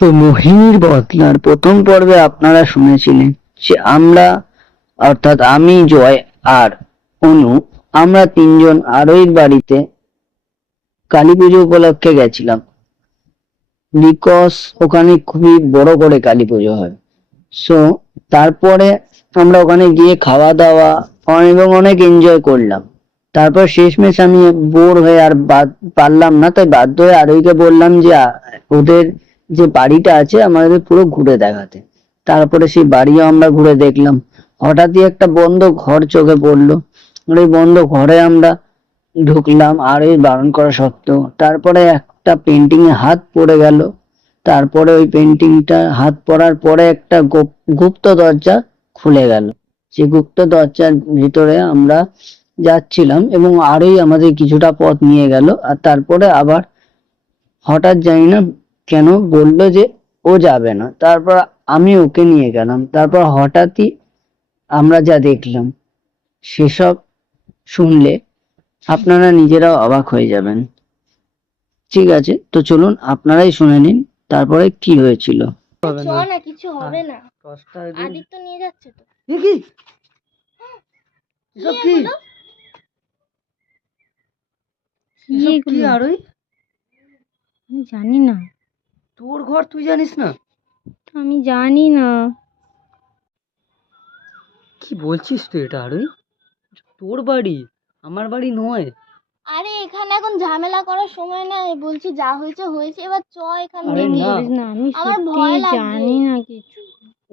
তো মোহিনীর বদলার প্রথম পর্বে আপনারা শুনেছিলেন যে আমরা অর্থাৎ আমি, জয় আর অনু, আমরা তিনজন আরোহীর বাড়িতে কালী পুজো উপলক্ষে গেছিলাম। বিকজ ওখানে খুবই বড় করে কালী পুজো হয়। সো তারপরে আমরা ওখানে গিয়ে খাওয়া দাওয়া এবং অনেক এনজয় করলাম। তারপর শেষমেশ আমি বোর হয়ে আর পারলাম না, তাই বাধ্য হয়ে আরোহীকে বললাম যে ওদের যে বাড়িটা আছে আমাদের পুরো ঘুরে দেখাতে। তারপরে সেই বাড়িও আমরা ঘুরে দেখলাম। হঠাৎই একটা বন্ধ ঘর চোখে পড়লো। ওই বন্ধ ঘরে আমরা ঢুকলাম আরোহী বারণ করা সত্ত্বেও। তারপরে একটা পেন্টিং এ হাত পড়ে গেল। তারপরে ওই পেন্টিংটা হাত পড়ার পরে একটা গুপ্ত দরজা খুলে গেল। সেই গুপ্ত দরজার ভিতরে আমরা যাচ্ছিলাম এবং আরোই আমাদের কিছুটা পথ নিয়ে গেল। আর তারপরে আবার হঠাৎ জানি না কেন বললো যে ও যাবে না। তারপর আমি ওকে নিয়ে গেলাম। তারপর হঠাৎই আমরা যা দেখলাম সেসব শুনলে আপনারা নিজেরাও অবাক হয়ে যাবেন। ঠিক আছে, তো চলুন আপনারাই শুনে নিন তারপরে কি হয়েছিল। চ না, কিছু হবে না। আদিত্য নিয়ে যাচ্ছে তো। কি সব কি কি আরোই? আমি জানি না। তোর ঘর তুই জানিস না? আমি জানি না। কি বলছিস তুই? এটা আরোই তোর বাড়ি, আমার বাড়ি নয়। আরে এখানে এখন ঝামেলা করার সময় নাই, বলছি যা হয়েছে হয়েছে, এবার চ এখান আরে থেকে। না, না আমি আমার ভয় লাগছে। জানি না কিছু।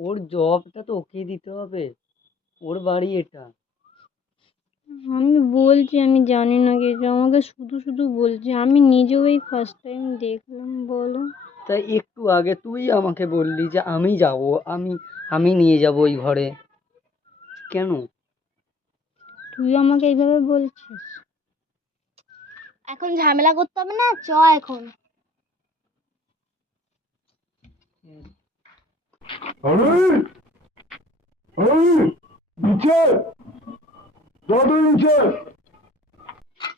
ওর জবটা তো ওকে দিতে হবে, ওর বাড়ি এটা। আমি বলছি আমি জানি না কিছু, আমাকে শুধু শুধু বলছে। আমি নিজেও এই ফার্স্ট টাইম দেখলাম। বলো। তাই একটু আগে তুই আমাকে বললি যে আমি যাব, আমি আমি নিয়ে যাব ওই ঘরে। কেন? তুই আমাকে এইভাবে বলছিস? এখন ঝামেলা করতে হবে না, চ এখন।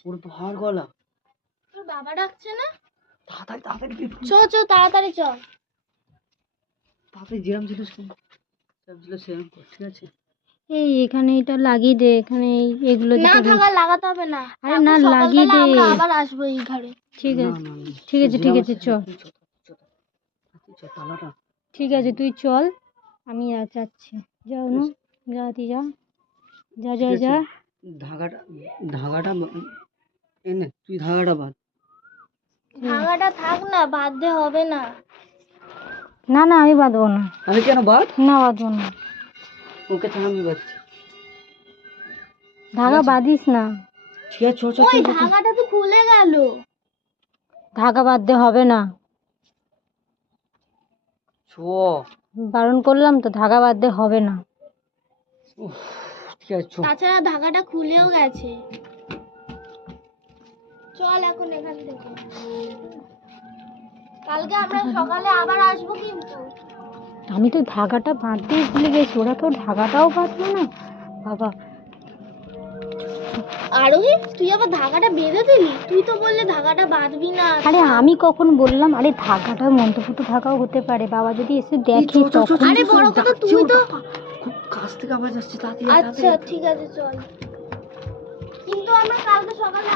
ওর ভার গলা। তোর বাবা ডাকছে না? তাড়াতাড়ি তাড়াতাড়ি চ চ তাড়াতাড়ি চ। তাড়াতাড়ি যেরাম ছিল সেরকম কর, ঠিক আছে? এই এখানে এটা লাগিয়ে দে, এখানে এগুলো না থাকা লাগাতে হবে না। আরে না লাগিয়ে দে, আমরা আবার আসবো এই ঘরে। ঠিক আছে ঠিক আছে ঠিক আছে চ। তালাটা ঠিক আছে তুই চল, আমি যাচ্ছি। যাও না, যা তুই যা, যা যা যা। ধাগাটা ধাগাটা এনে তুই ধাগাটা বাঁধ। ধাগাটা থাক না, বাঁধতে হবে না। না না আমি বাঁধবো না। আমি কেন বাঁধ? না বাঁধবো না। ওকে থাক, আমি বাঁধছি। ধাগা বাঁধিস না। ঠিক আছে, চ চ ওই ধাগাটা তো খুলে গেল। ধাগা বাঁধতে হবে না। চ। বারণ করলাম তো, ধাগা বাঁধতে হবে না। ঠিক আছে চ। তাছাড়া ধাগাটা খুলেও গেছে। চল এখন এখান থেকে। কালকে আমরা সকালে আবার আসবো কিন্তু। আমি তো ধাগাটা বাঁধতেই ভুলে গেছি, ওরা তো ধাগাটাও বাঁধলো না। বাবা আরোহী, তুই আবার ধাগাটা বেঁধে দিলি? তুই তো বললে ধাগাটা বাঁধবি না। আরে আমি কখন বললাম? আরে ধাগাটা মন্ত্রপুত ধাগাও হতে পারে, বাবা যদি এসে দেখে তখন। আরে বড় কথা, তুই তো খুব কাছ থেকে আওয়াজ আসছে। তাড়াতাড়ি আচ্ছা ঠিক আছে চল। কিন্তু আমরা কালকে সকালে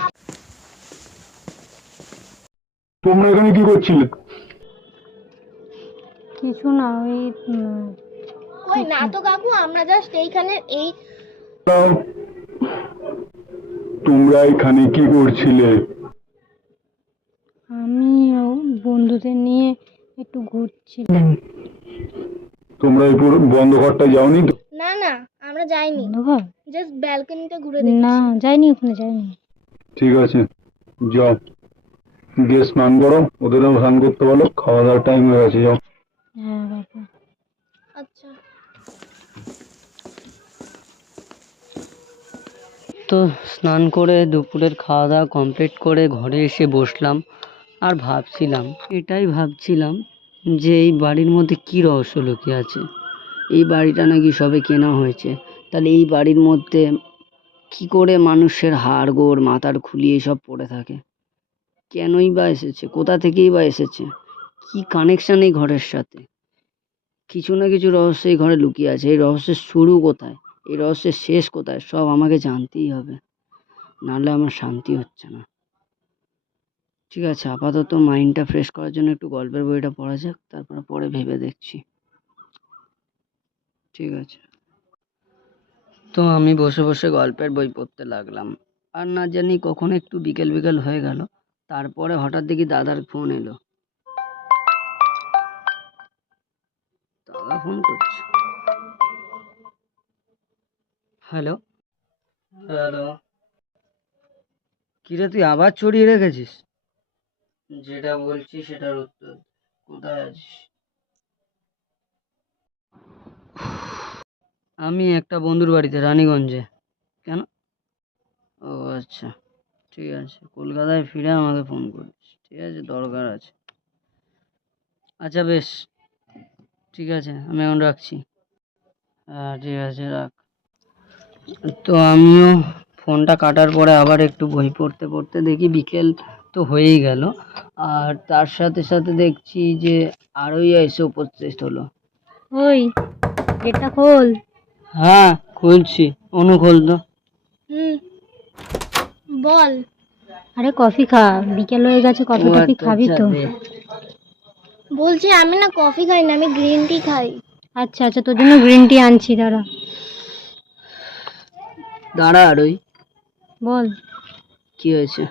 তোমরা এখানে কি করছিলে? কিছু না, ওই না তো কাকু, আমরা জাস্ট এইখানে এই। তোমরা এখানে কি করছিলে? আমি বন্ধুদের নিয়ে একটু ঘুরছিলাম। তোমরা এই পুরো বন্ধ ঘরটা যাওনি তো? না না আমরা যাইনি, জাস্ট ব্যালকনিতে ঘুরে দেখি। না যাইনি, ওখানে যাইনি। ঠিক আছে, যাও গিয়ে স্নান করো, ওদেরও স্নান করতে বলো, খাওয়া দাওয়ার টাইম হয়ে গেছে, যাও। হ্যাঁ বাবা। আচ্ছা। তো স্নান করে দুপুরের খাওয়া দাওয়া কমপ্লিট করে ঘরে এসে বসলাম আর এটাই ভাবছিলাম যে এই বাড়ির মধ্যে কি রহস্য লুকিয়ে আছে। এই বাড়িটা নাকি সবে কেনা হয়েছে, তাহলে এই বাড়ির মধ্যে কি করে মানুষের হাড় গোড় মাথার খুলি এসব পড়ে থাকে? কেনই বা এসেছে? কোথা থেকেই বা এসেছে? কি কানেকশন এই ঘরের সাথে? কিছু না কিছু রহস্য এই ঘরে লুকিয়ে আছে। এই রহস্যের শুরু কোথায়, এই রহস্যের শেষ কোথায়, সব আমাকে জানতেই হবে, নাহলে আমার শান্তি হচ্ছে না। ঠিক আছে, আপাতত মাইন্ডটা ফ্রেশ করার জন্য একটু গল্পের বইটা পড়া যাক, তারপরে পরে ভেবে দেখছি। ঠিক আছে। তো আমি বসে বসে গল্পের বই পড়তে লাগলাম। আর না জানি কখন একটু বিকেল বিকেল হয়ে গেল, তারপরে হঠাৎ দেখি দাদার ফোন এলো। দাদা ফোন করছে। হ্যালো। হ্যালো। কিরে, তুই আবার চড়িয়ে রেখেছিস? যেটা বলছি সেটার উত্তর। কোথায় আছিস? আমি একটা বন্ধুর বাড়িতে, রানীগঞ্জে। কেন? ও আচ্ছা, ঠিক আছে, কলকাতায় ফিরে আমাকে ফোন করিস। ঠিক আছে, দরকার আছে। আচ্ছা বেশ, ঠিক আছে, আমি এখন রাখছি। হ্যাঁ ঠিক আছে, রাখ। তো আমিও ফোনটা কাটার পরে আবার একটু বই পড়তে পড়তে দেখি বিকেল তো হয়েই গেল, আর তার সাথে সাথে দেখছি যে আরোই এসে উপস্থিত হলো। ওই গেটটা খোল। হ্যাঁ খুলছি, অনু খোল তো। বল। আরে কফি খা, বিকেল হয়ে গেছে, কফি টফি খাবি তো? বলছি আমি না কফি খাই না, আমি গ্রিন টি খাই। আচ্ছা আচ্ছা, তোর জন্য গ্রিন টি আনছি, দাঁড়া। দাঁড়া আরোই, বল। কি হয়েছে?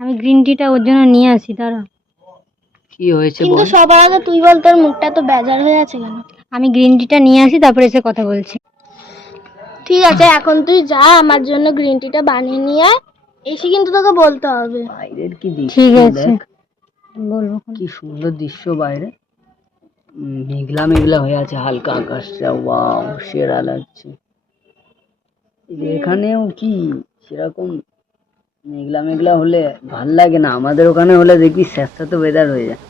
আমি গ্রিন টিটা ওর জন্য নিয়ে আসি, দাঁড়া। কি হয়েছে কিন্তু বল। সবার আগে তুই বল, তোর মুখটা তো বেজার হয়ে আছে কেন? আমি গ্রিন টিটা নিয়ে আসি, তারপরে এসে কথা বলছি। ঠিক আছে, এখন তুই যা, আমার জন্য গ্রিন টিটা বানিয়ে নিয়ে আয়, এসে কিন্তু তোকে বলতে হবে। বাইরের কি দৃশ্য, ঠিক আছে, দেখ বলবো। কি সুন্দর দৃশ্য বাইরে। মেঘলা মেঘলা হয়ে আছে, হালকা আকাশটা, ওয়াও সেরা লাগছে। এখানেও কি সেরকম মেঘলা মেঘলা হলে ভাল লাগে না? আমাদের ওখানে হলে দেখবি স্যাঁতস্যাঁতে ওয়েদার হয়ে যায়।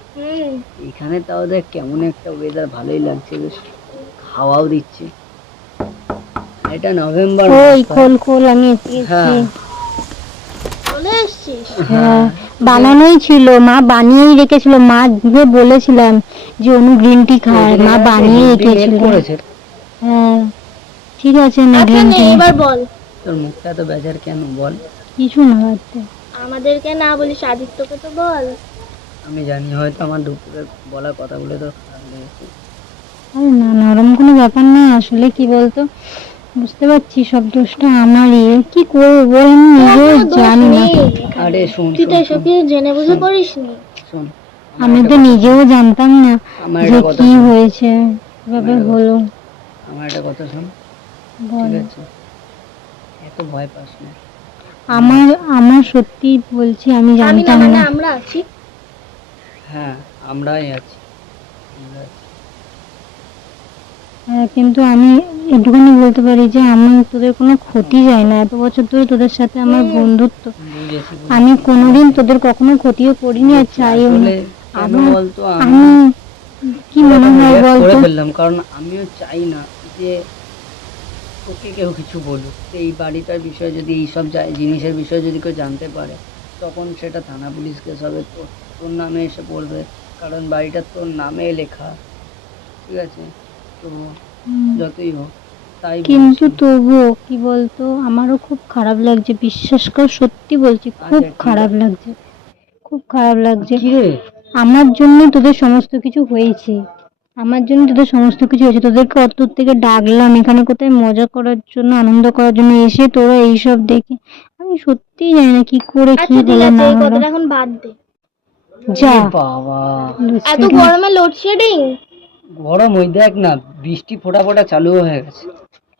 এখানে তাও দেখ কেমন একটা ওয়েদার, ভালোই লাগছে বেশ, হাওয়াও দিচ্ছে। এটা নভেম্বর। ওই খোল খোল, আমি এসেছি। হ্যাঁ চলে এসেছিস? হ্যাঁ, বানানোই ছিল, মা বানিয়েই রেখেছিল। মা গিয়ে বলেছিলাম যে অনু গ্রিন টি খায়, মা বানিয়ে রেখেছিল। হ্যাঁ ঠিক আছে, না গ্রিন টি। এবার বল, তোর মুখটা তো বেজার কেন বল? কিছু না, বাড়তে আমাদেরকে না বলিস, আদিত্যকে তো বল। আমি জানি হয়তো আমার দুপুরে বলা কথাগুলো তো খারাপ লেগেছে। আরে না না, ওরকম কোনো ব্যাপার না। আসলে কি বলতো, বুঝতে পারছি সব দোষটা আমারই। কি করবো বল, আমি নিজেও জানি না। আরে শোন তুই তো এসব কিছু জেনে বুঝে করিস নি। শোন, আমি তো নিজেও জানতাম না আমার যে একটা কথা কি শোন। হয়েছে, কিভাবে হলো। আমার একটা কথা শোন, বল। ঠিক আছে? এত ভয় পাস না। আমার আমার সত্যি বলছি, আমি জানতাম না। আমরা আছি। হ্যাঁ আমরাই আছি, আমরা আছি। হ্যাঁ, কিন্তু আমি এটুকুনি বলতে পারি যে আমি তোদের কোনো ক্ষতি চাই না। এত বছর ধরে তোদের সাথে আমার বন্ধুত্ব, বুঝেছি, আমি কোনোদিন তোদের কখনো ক্ষতিও করিনি আর চাইও না। কেন বলতো আমি কি মনে হয় করে বলতো, ফেললাম, কারণ আমিও চাই না যে তোকে কেউ কিছু বলুক। এই বাড়িটার বিষয়ে যদি এইসব জিনিসের বিষয়ে যদি কেউ জানতে পারে, তখন সেটা থানা পুলিশ কেস হবে, তোর নামে এসে পড়বে, কারণ বাড়িটা তোর নামে লেখা। ঠিক আছে, তো যতই হোক তাই কিন্তু বলছি। তবুও কি বলতো, আমারও খুব খারাপ লাগছে, বিশ্বাস কর, সত্যি বলছি, খুব আচ্ছা, ঠিক খারাপ আছে। লাগছে, খুব খারাপ লাগছে। কি রে? আমার জন্য তোদের সমস্ত কিছু হয়েছে, আমার জন্য তোদের সমস্ত কিছু হয়েছে। তোদেরকে অত দূর থেকে ডাকলাম এখানে কোথায় মজা করার জন্য, আনন্দ করার জন্য, এসে তোরা এইসব দেখে আমি সত্যিই জানি না কি করে কি হলো না হলো। এখন বাদ দে, যা। এ বাবা, এত গরমে লোডশেডিং। গরম ওই দেখ না, বৃষ্টি ফোঁটা ফোঁটা চালু হয়ে গেছে।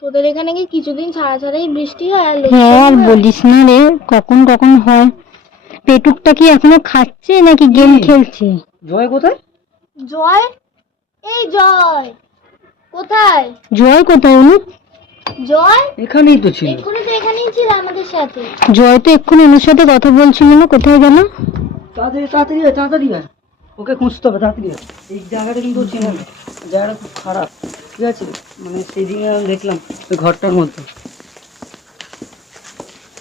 তোদের এখানে কি কিছুদিন ছাড়া ছাড়াই বৃষ্টি হয়? হ্যাঁ, আর বলিস না রে, কখন কখন হয়। পেটুকটা কি এখনো খাচ্ছে নাকি গেম খেলছে? জয় কোথায়? জয়, এই জয় কোথায়? জয় কোথায় অনু? জয় এখানেই তো ছিল। এক্ষুনি তো এখানেই ছিল আমাদের সাথে। জয় তো এক্ষুনি অনুর সাথে কথা বলছিল না, কোথায় গেল? তাড়াতাড়ি তাড়াতাড়ি আয়, তাড়াতাড়ি আয়, ওকে খুঁজতে হবে, তাড়াতাড়ি আয়। এই জায়গাটা কিন্তু চেনে না, জায়গাটা খুব খারাপ। ঠিক আছে, মানে সেদিন আমি দেখলাম ওই ঘরটার মধ্যে,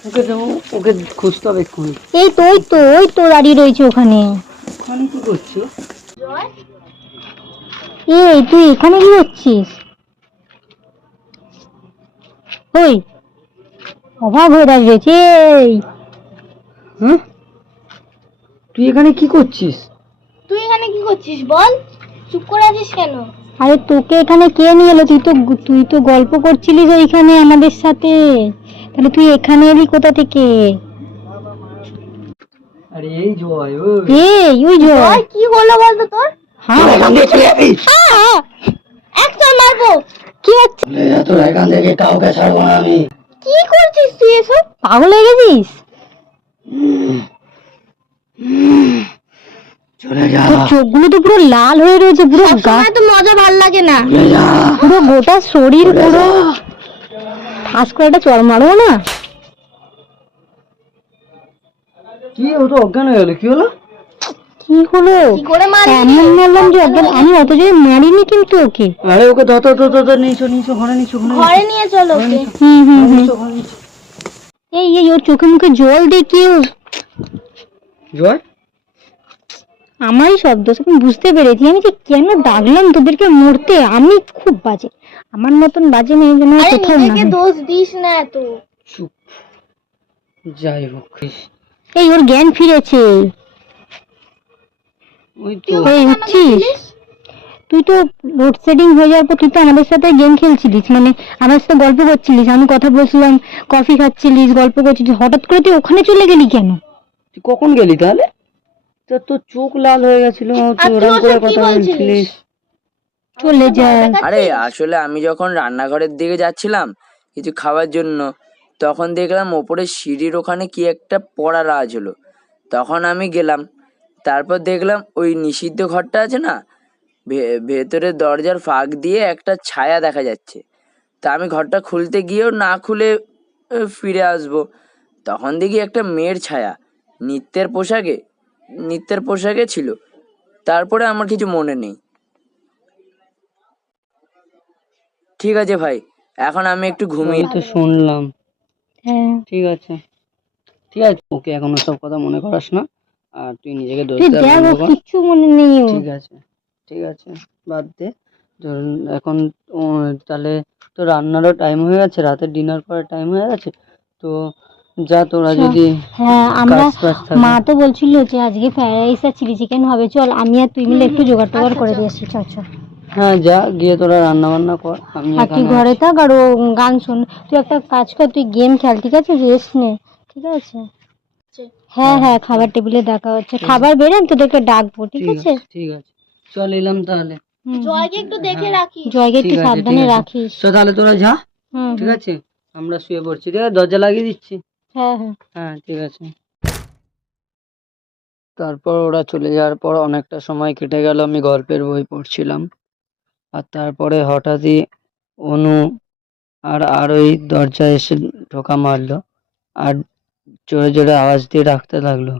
ওকে ওকে খুঁজতে হবে এক্ষুনি। এই তো ওই তো দাঁড়িয়ে রয়েছে ওখানে। ওখানে কি করছো? এই তুই এখানে কি করছিস? ওই অবাক হয়ে দাঁড়িয়েছে। এই হ্যাঁ, তুই এখানে কি করছিস? তুই এখানে কি করছিস বল? চুপ করে আছিস কেন? আরে তোকে এখানে কে নিয়ে এলো? তুই তো গল্প করছিলিস ওইখানে আমাদের সাথে, তাহলে তুই এখানে এলি কোথা থেকে? আরে এই জয়, ওই জয়, ওই কি হলো বলতো তোর? হ্যাঁ এখান থেকে চলে যাবি, একটা মারবো। কি হচ্ছে? চলে যা, তোর এখান থেকে কাউকে ছাড়বো না আমি। কি করছিস তুই এসব? পাগল হয়ে গেছিস? চলে যা, তোর চোখগুলো তো পুরো লাল হয়ে রয়েছে, পুরো সবসময় তো মজা ভাল লাগে না। চলে যা, পুরো গোটা শরীর পুরো ঠাস করে একটা চড় মারবো না? কি হতো? অজ্ঞান হয়ে গেল, কি হলো? কি হলো? কি করে মারবি? এমন মারলাম যে অজ্ঞান। আমি অত জোরে মারিনি কিন্তু ওকে। আরে ওকে ধর ধর ধর ধর, নিচো নিচো, ঘরে নিচো, ঘরে নিয়ে চলো ওকে। হুম। এই ওর চোখে মুখে জল দেখিও। জয়, আমারই শব্দ, আমি বুঝতে পেরেছি। আমি যে কেন ডাকলাম তোদেরকে মরতে। আমি খুব বাজে, আমার মতন বাজে মেয়ে যেন আর আরে কোথাও না নিজেকে হয়। দোষ দিস না এত। চুপ। যাই হোক, এই ওর জ্ঞান ফিরেছে। ওই তো এই উঠছিস? তুই তো লোডশেডিং হয়ে যাওয়ার পর তুই তো আমাদের সাথে গেম খেলছিলিস, মানে আমার সাথে গল্প করছিলিস, আমি কথা বলছিলাম, কফি খাচ্ছিলিস, গল্প করছিলিস, হঠাৎ করে তুই ওখানে চলে গেলি কেন? তুই কখন গেলি তাহলে? তোর চোখ লাল হয়ে গেছিল, তুই ওরকম করে কথা বলছিলিস। চলে যা। আরে আসলে আমি যখন রান্নাঘরের দিকে যাচ্ছিলাম কিছু খাওয়ার জন্য, তখন দেখলাম ওপরে সিঁড়ির ওখানে কি একটা পড়ার আওয়াজ হলো। তখন আমি গেলাম, তারপর দেখলাম ওই নিষিদ্ধ ঘরটা আছে না, ভেতরে দরজার ফাঁক দিয়ে একটা ছায়া দেখা যাচ্ছে। তা আমি ঘরটা খুলতে গিয়েও না খুলে ফিরে আসবো, তখন দেখি একটা মেয়ের ছায়া নৃত্যের পোশাকে ছিল। তারপরে আমার কিছু মনে নেই। ঠিক আছে ভাই, এখন আমি একটু ঘুমিয়ে। আমি তো শুনলাম। হ্যাঁ, ঠিক আছে, ঠিক আছে, ওকে এখন সব কথা মনে করাস না, আর তুই নিজেকে দোষ তুই দেওয়া দেখ বন্ধ ওর কর। কিচ্ছু মনে নেই ওর। ঠিক আছে, ঠিক আছে, বাদ দে। ধরুন এখন তাহলে তো রান্নারও টাইম হয়ে গেছে, রাতের ডিনার করার টাইম হয়ে গেছে, তো যা তোরা আচ্ছা। যদি হ্যাঁ, আমরা কাজ টাজ মা থাকে। তো বলছিল যে আজকে ফ্রাইড রাইস আর চিলি চিকেন হবে, চল আমি আর তুই মিলে একটু জোগাড় টোগাড় করে দিয়ে আসি। চল চল। হ্যাঁ যা, গিয়ে তোরা রান্না বান্না কর, আমি আর তুই এখানে ঘরে আছি। থাক আর ও গান শোন। তুই একটা কাজ কর, তুই গেম খেল, ঠিক আছে? রেস্ট নে, ঠিক আছে? হ্যাঁ, খাবার টেবিলে দেখা হচ্ছে, খাবার বেড়ে আমি তোদেরকে ডাকবো, ঠিক আছে? ঠিক আছে, চল এলাম তাহলে। জয়কে একটু দেখে রাখিস। জয়কে একটু ঠিক আছে, সাবধানে ঠিক আছে। রাখিস। তো তাহলে তোরা যা, হুম ঠিক আছে, আমরা শুয়ে পড়ছি, ঠিক আছে, দরজা লাগিয়ে দিচ্ছি। হ্যাঁ। হ্যাঁ ঠিক আছে। তারপর ওরা চলে যাওয়ার পর অনেকটা সময় কেটে গেল, আমি গল্পের বই পড়ছিলাম, আর তারপরে হঠাৎই অনু আর ওই দরজায় এসে ঢোকা মারলো, আর জোরে জোরে আওয়াজ দিয়ে ডাকতে লাগলো।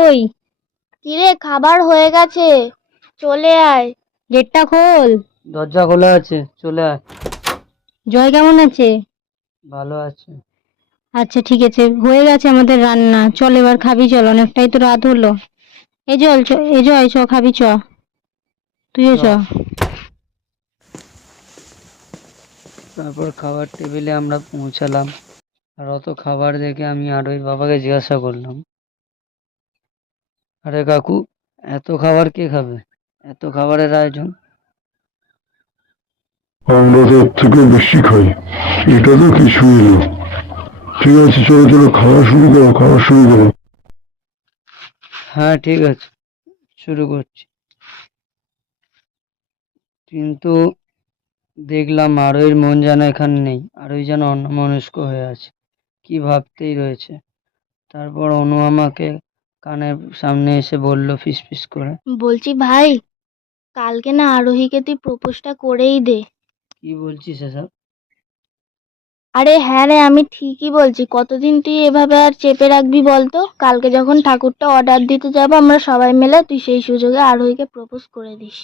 ওই কিরে খাবার হয়ে গেছে, চলে আয়। গেটটা খোল। দরজা খোলা আছে, চলে আয়। জয় কেমন আছে? ভালো আছে। আচ্ছা ঠিক আছে, হয়ে গেছে আমাদের রান্না, চল এবার খাবি, চল অনেকটাই তো রাত হলো। এ জয় চ খাবি, চ তুইও চ। তারপর খাবার টেবিলে আমরা পৌঁছালাম, আর অত খাবার দেখে আমি আর ওই বাবাকে জিজ্ঞাসা করলাম, আরে কাকু, এত খাবার কে খাবে? এত খাবারের আয়োজন? আমরা তো এর থেকে বেশি খাই, এটা তো কিছুই না। ঠিক আছে, চলো চলো, খাওয়া শুরু করো, খাওয়া শুরু করো। হ্যাঁ ঠিক আছে, শুরু করছি। কিন্তু দেখলাম আরোহীর মন যেন এখানে নেই, আরোহী যেন অন্যমনস্ক হয়ে আছে, কি ভাবতেই রয়েছে। তারপর অনু আমাকে কানের সামনে এসে বলল ফিসফিস করে, বলছি ভাই, কালকে না আরোহীকে তুই প্রপোজটা করেই দে। কি বলছিস এসব? আরে হ্যাঁ রে, আমি ঠিকই বলছি। কতদিন তুই এভাবে আর চেপে রাখবি বলতো? কালকে যখন ঠাকুরটা অর্ডার দিতে যাবো আমরা সবাই মিলে, তুই সেই সুযোগে আরোহীকে প্রপোজ করে দিস।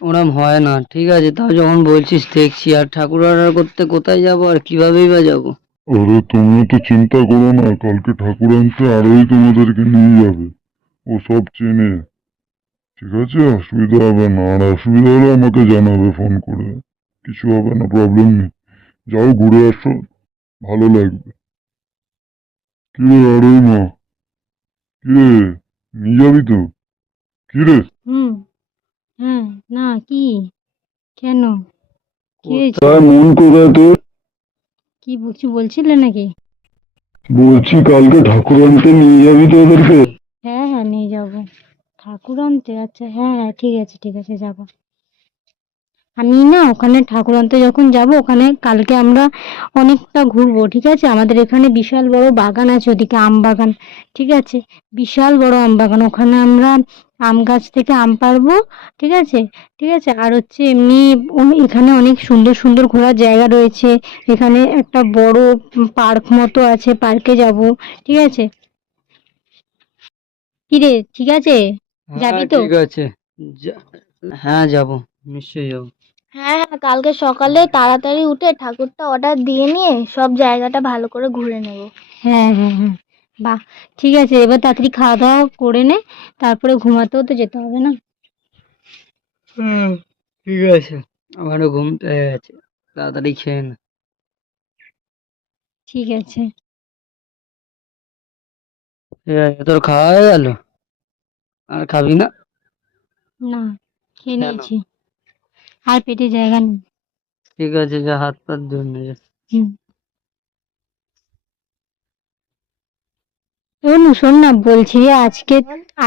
ওরম হয় না, ঠিক আছে, তাও যখন বলছিস দেখছি। আর ঠাকুর অর্ডার করতে কোথায় যাব আর কিভাবেই বা যাবো? আরে তুমিও তো চিন্তা করো না, কালকে ঠাকুর আনতে আরোই তোমাদেরকে নিয়ে যাবে, ও সব চেনে। ঠিক আছে, অসুবিধা হবে না, আর অসুবিধা হলে আমাকে জানাবে ফোন করে, কিছু হবে না, প্রবলেম নেই। যাও ঘুরে আসো, ভালো লাগবে। কিরে আরোই মা, কিরে নিয়ে যাবি তো? কিরে হুম। হ্যাঁ, না কি, কেন, কি হয়েছে? তার মন কোথায় তোর? কি কিছু বলছিলে নাকি? বলছি কালকে ঠাকুর আনতে নিয়ে যাবি তো ওদেরকে? হ্যাঁ হ্যাঁ, নিয়ে যাবো। ঠাকুর আনতে? আচ্ছা, হ্যাঁ হ্যাঁ, ঠিক আছে ঠিক আছে, যাবো। আমি না ওখানে ঠাকুর আনতে যখন যাব, ওখানে কালকে আমরা অনেকটা ঘুরবো, ঠিক আছে? আমাদের এখানে বিশাল বড় বাগান আছে, ওদিকে আম বাগান, ঠিক আছে? বিশাল বড় আম বাগান, ওখানে আমরা আম গাছ থেকে আম পারবো, ঠিক আছে? ঠিক আছে, আর হচ্ছে এমনি এখানে অনেক সুন্দর সুন্দর ঘোরার জায়গা রয়েছে। এখানে একটা বড় পার্ক মতো আছে, পার্কে যাব, ঠিক আছে? কি রে, ঠিক আছে? যাবি তো? ঠিক আছে, হ্যাঁ যাবো, নিশ্চয়ই যাবো। হ্যাঁ হ্যাঁ, কালকে সকালে তাড়াতাড়ি উঠে ঠাকুরটা অর্ডার দিয়ে নিয়ে সব জায়গাটা ভালো করে ঘুরে নেব। হ্যাঁ হ্যাঁ হ্যাঁ, বাহ, ঠিক আছে, এবার তাড়াতাড়ি খাওয়া দাওয়া করে নে, তারপরে ঘুমাতেও তো যেতে হবে না? ঠিক আছে, আমারও ঘুম পেয়ে গেছে, তাড়াতাড়ি খেয়ে নে। ঠিক আছে। ঠিক আছে, তোর খাওয়া হয়ে গেল? আর খাবি না? না, খেয়ে কেন? নিয়েছি, আর পেটে জায়গা নেই। ঠিক আছে, যা হাত পাত ধুয়ে নে যা। হুম। অনু শোন না, বলছি যে আজকে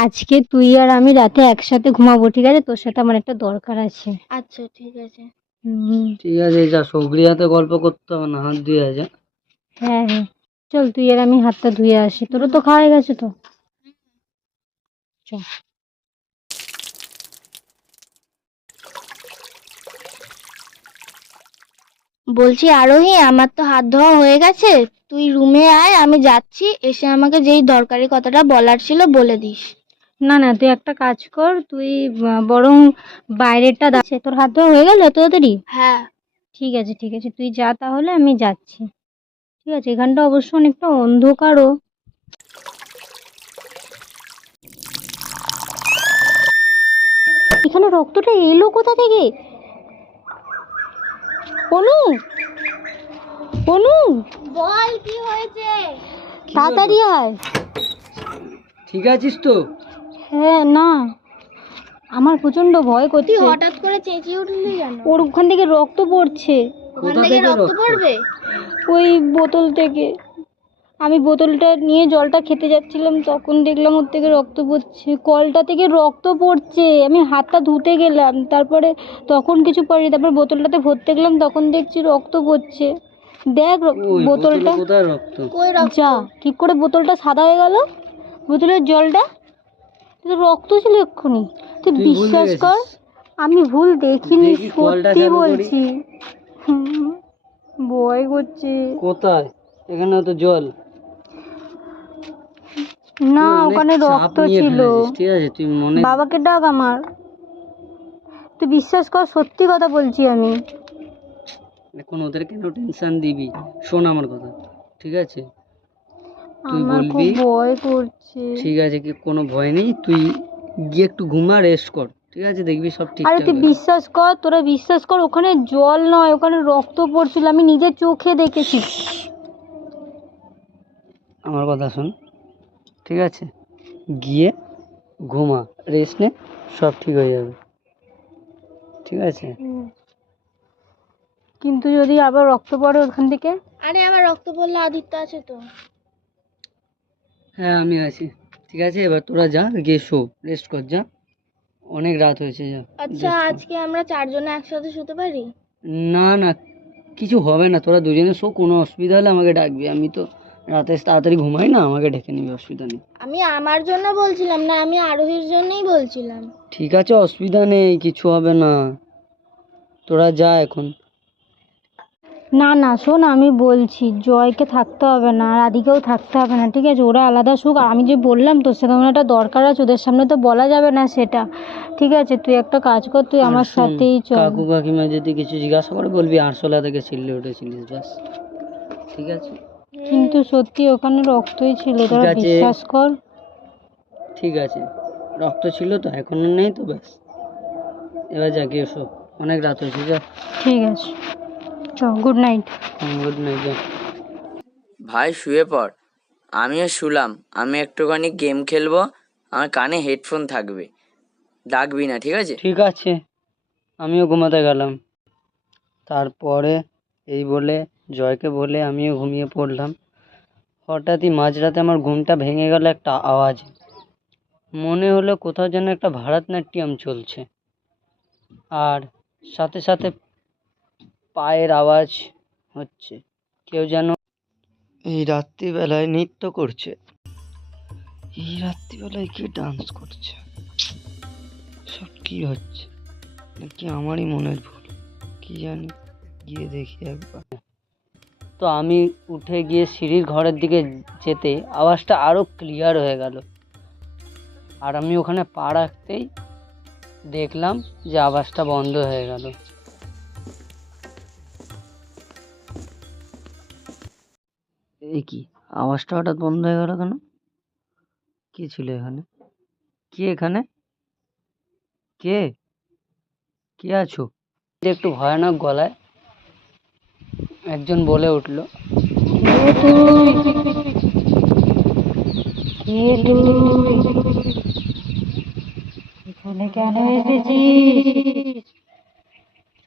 আজকে তুই আর আমি রাতে একসাথে ঘুমাবো, ঠিক আছে? তোর সাথে আমার একটা দরকার আছে। আচ্ছা ঠিক আছে। হুম। ঠিক আছে, যা, সবরি হাতে গল্প করতে হবে না, হাত ধুয়ে যা। হ্যাঁ হ্যাঁ, চল তুই আর আমি হাতটা ধুয়ে আসি, তোরও তো খাওয়া হয়ে গেছে তো। চল। বলছি আরোহী, আমার তো হাত ধোয়া হয়ে গেছে, তুই রুমে আয়, আমি যাচ্ছি, এসে আমাকে যেই দরকারি কথাটা বলার ছিল বলে দিস। না না, তুই একটা কাজ কর, তুই বরং বাইরেটা দাঁড়াচ্ছে, তোর হাত ধোয়া হয়ে গেল এত তাড়াতাড়ি? হ্যাঁ। ঠিক আছে ঠিক আছে, তুই যা, তাহলে আমি যাচ্ছি। ঠিক আছে, এখানটা অবশ্য অনেকটা অন্ধকারও। এখানে রক্তটা এলো কোথা থেকে? অনু, অনু, বল কি হয়েছে? তাড়াতাড়ি আয়। ঠিক আছিস তো? হ্যাঁ, না, আমার প্রচন্ড ভয় তুই করছে। হঠাৎ করে চেঁচিয়ে উঠলি কেন? ওর ওখান থেকে রক্ত পড়ছে, ওখান কোথা থেকে থেকে রক্ত রক্ত? পড়বে? ওই বোতল থেকে। আমি বোতলটা নিয়ে জলটা খেতে যাচ্ছিলাম, তখন দেখলাম ওর থেকে রক্ত পড়ছে, কলটা থেকে রক্ত পড়ছে। আমি হাতটা ধুতে গেলাম, তারপরে তখন কিছু পড়েনি, তারপর বোতলটাতে ভরতে গেলাম, তখন দেখছি রক্ত পড়ছে। দেখ ওই বোতলে বোতলটা, কোথায় রক্ত? কই রক্ত? যা, কি করে বোতলটা সাদা হয়ে গেল? বোতলের জলটা কিন্তু রক্ত ছিল এক্ষুনি। তুই তুই ভুল বিশ্বাস দেখেছিস। কর, আমি ভুল দেখিনি, দেখি কলটা সত্যি চালু করি। বলছি। হুম, ভয় করছে। কোথায়? এখানে তো জল। না, তুই অনেক ওখানে চাপ রক্ত নিয়ে ছিল। ফেলেছিস, ঠিক আছে? তুই মনে, বাবাকে ডাক আমার, তুই বিশ্বাস কর, সত্যি কথা বলছি আমি। এখন ওদের কেন টেনশন দিবি? শোন আমার কথা, ঠিক আছে? তুই আমার খুব বলবি, ভয় করছে। ঠিক আছে, কি কোনো ভয় নেই, তুই গিয়ে একটু ঘুমা, রেস্ট কর, ঠিক আছে? দেখবি সব আরে ঠিকঠাক তুই হয়ে যাবে। বিশ্বাস কর, তোরা বিশ্বাস কর, ওখানে জল নয়, ওখানে রক্ত পড়ছিল, আমি নিজের চোখে দেখেছি। আমার কথা শোন, ঠিক আছে? গিয়ে ঘুমা, রেস্ট নে, সব ঠিক হয়ে যাবে, ঠিক আছে? কিন্তু যদি আবার রক্ত পড়ে ওখান থেকে? আরে আমার রক্ত পড়লে আদিত্য আছে তো। হ্যাঁ আমি আছি, ঠিক আছে? এবার তোরা যা, গিয়ে শো, রেস্ট কর, যা, অনেক রাত হয়েছে, যা আচ্ছা, rest কর। আজকে আমরা চারজনে একসাথে শুতে পারি? না না, কিছু হবে না, তোরা দুজনে শো, কোনো অসুবিধা হলে আমাকে ডাকবি, আমি তো রাতে তাড়াতাড়ি ঘুমাই না, আমাকে ডেকে নিবি, অসুবিধা নেই। আমি আমার জন্য বলছিলাম না, আমি আরোহীর জন্যই বলছিলাম। ঠিক আছে, অসুবিধা নেই, কিছু হবে না, তোরা যা এখন। না না, শোন, আমি বলছি জয়কে থাকতে হবে না, আর রাধিকেও থাকতে হবে না, ঠিক আছে? ওরা আলাদা সুখ, আর আমি যে বললাম তোর সাথে আমার একটা দরকার আছে, ওদের সামনে তো বলা যাবে না সেটা, ঠিক আছে? তুই একটা কাজ কর, তুই আর আমার শোন, সাথেই চল। কাকু কাকিমা যদি কিছু জিজ্ঞাসা করে বলবি আরশোলা থেকে চিল্লে উঠেছিলিস, ব্যাস, ঠিক আছে? কিন্তু সত্যি ওখানে রক্তই ছিল, ঠিক তোরা আছে। বিশ্বাস কর। ঠিক আছে, রক্ত ছিল তো, এখনো নেই তো, ব্যাস। এবার যাকে এসো, অনেক রাত হয়েছে, যা। ঠিক আছে, চল, গুড নাইট। গুড নাইট, যা। ভাই শুয়ে পড়, আমিও শুলাম। আমি একটুখানি গেম খেলবো, আমার কানে হেডফোন থাকবে, ডাকবি না, ঠিক আছে? ঠিক আছে, আমিও ঘুমাতে গেলাম। তারপরে এই বলে, জয়কে বলে আমিও ঘুমিয়ে পড়লাম। হঠাৎই মাঝরাতে আমার ঘুমটা ভেঙে গেল একটা আওয়াজ। মনে হলো কোথাও যেন একটা ভারতনাট্যম চলছে, আর সাথে সাথে পায়ের আওয়াজ হচ্ছে। কেউ যেন এই রাত্রিবেলায় নৃত্য করছে। এই রাত্রিবেলায় কে ডান্স করছে? সব কি হচ্ছে? নাকি আমারই মনের ভুল? কি জানি, গিয়ে দেখি একবার। তো আমি উঠে গিয়ে সিঁড়ির ঘরের দিকে যেতে আওয়াজটা আরো ক্লিয়ার হয়ে গেল। আর আমি ওখানে পা রাখতেই দেখলাম যে আওয়াজটা বন্ধ হয়ে গেল। এই কি, আওয়াজটা হঠাৎ বন্ধ হয়ে গেল কেন? কে ছিল এখানে? কে এখানে? কে? কে আছো? একটু ভয়ানক গলায় একজন বলে উঠল, এখানে কেন এসেছিস?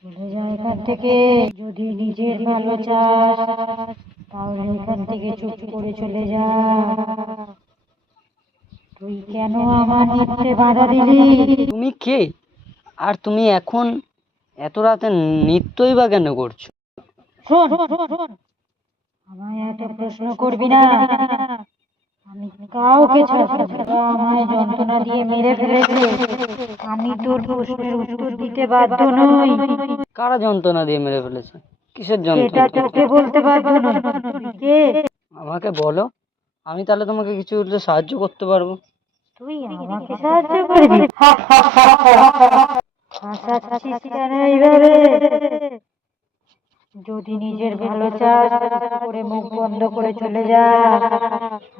চলে যা এখান থেকে। যদি নিজের ভালো চাস তাহলে এখান থেকে চুপ করে চলে যা। তুই কেন আমার নৃত্যে বাধা দিলি? তুমি কে? আর তুমি এখন এত রাতে নৃত্যই বা কেন করছো? শোন, আমায় এত প্রশ্ন করবি না। আমি কাউকে ছাড়বো না। তোরা আমায় যন্ত্রণা দিয়ে মেরে ফেলেছে, আমি তোর প্রশ্নের উত্তর দিতে বাধ্য নই। কারা যন্ত্রণা দিয়ে মেরে ফেলেছে? কিসের সেটা যন্ত্রণা? তোকে বলতে বাধ্য নই। তুই কে? আমাকে বলো, আমি তাহলে তোমাকে কিছু হলে সাহায্য করতে পারবো। তুই আমাকে সাহায্য করবি? হাসাচ্ছিস কেন এইভাবে? যদি নিজের ভালো চাস চুপ করে মুখ বন্ধ করে চলে যা।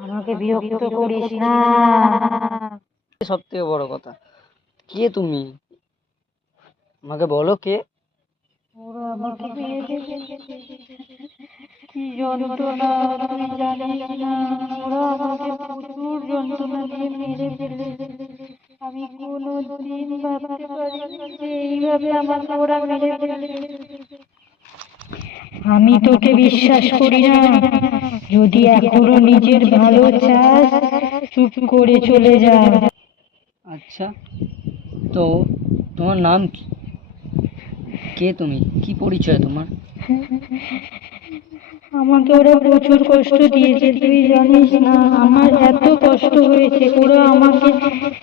আমাকে বিরক্ত করিস না। সব থেকে বড় কথা, কে তুমি? আমাকে বলো কে? ওরা আমাকে মেরে ফেলেছে। কি যন্ত্রণা তুই জানিস না। ওরা আমাকে প্রচুর যন্ত্রণা দিয়ে মেরে ফেলেছে। আমি কোনোদিন ভাবতে পারিনি যে এইভাবে আমাকে ওরা মেরে ফেলবে। আমি তোকে বিশ্বাস করি না। যদি এখনো নিজের ভালো চাস চুপ করে চলে যা। আচ্ছা, তো তোমার নাম কি? কে তুমি? কি পরিচয় তোমার? আমাকে ওরা প্রচুর কষ্ট দিয়েছে, তুই জানিস না। আমার এত কষ্ট হয়েছে, ওরা আমাকে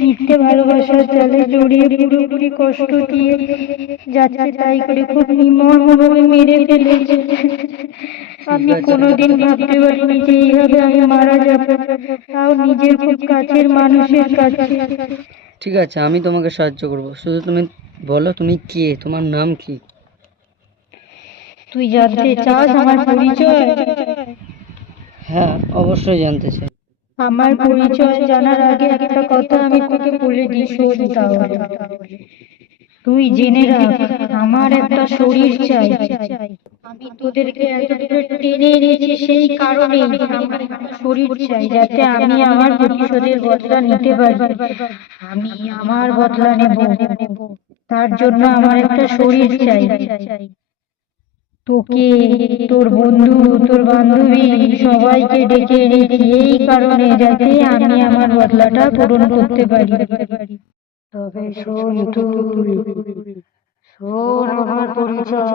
মিথ্যে ভালোবাসার জালে জড়িয়ে পুরোপুরি কষ্ট দিয়ে যাচ্ছে তাই করে খুব নির্মমভাবে মেরে ফেলেছে। আমি কোনোদিন ভাবতে পারিনি যে এইভাবে আমি মারা যাব, তাও নিজের খুব কাছের মানুষের কাছে। ঠিক আছে, আমি তোমাকে সাহায্য করবো, শুধু তুমি বলো তুমি কে, তোমার নাম কি? তুই জানতে চাস আমার পরিচয়? হ্যাঁ, অবশ্যই জানতে চাই। আমার পরিচয় জানার আগে একটা কথা আমি তোকে বলে দিই, শোন তাহলে। তুই জেনে রাখ, আমার একটা শরীর চাই। আমি তোদেরকে এত দূরে টেনে এনেছি সেই কারণে আমার একটা শরীর চাই, যাতে আমি আমার প্রতিশোধের বদলা নিতে পারি। আমি আমার বদলা নেব, তার জন্য আমার একটা শরীর চাই। তোকে, তোর বন্ধু, তোর বান্ধবী সবাইকে ডেকে এনেছি এই কারণে, যাতে আমি আমার বদলাটা পূরণ করতে পারি। তবে শোন তুই, শোন আমার পরিচয়।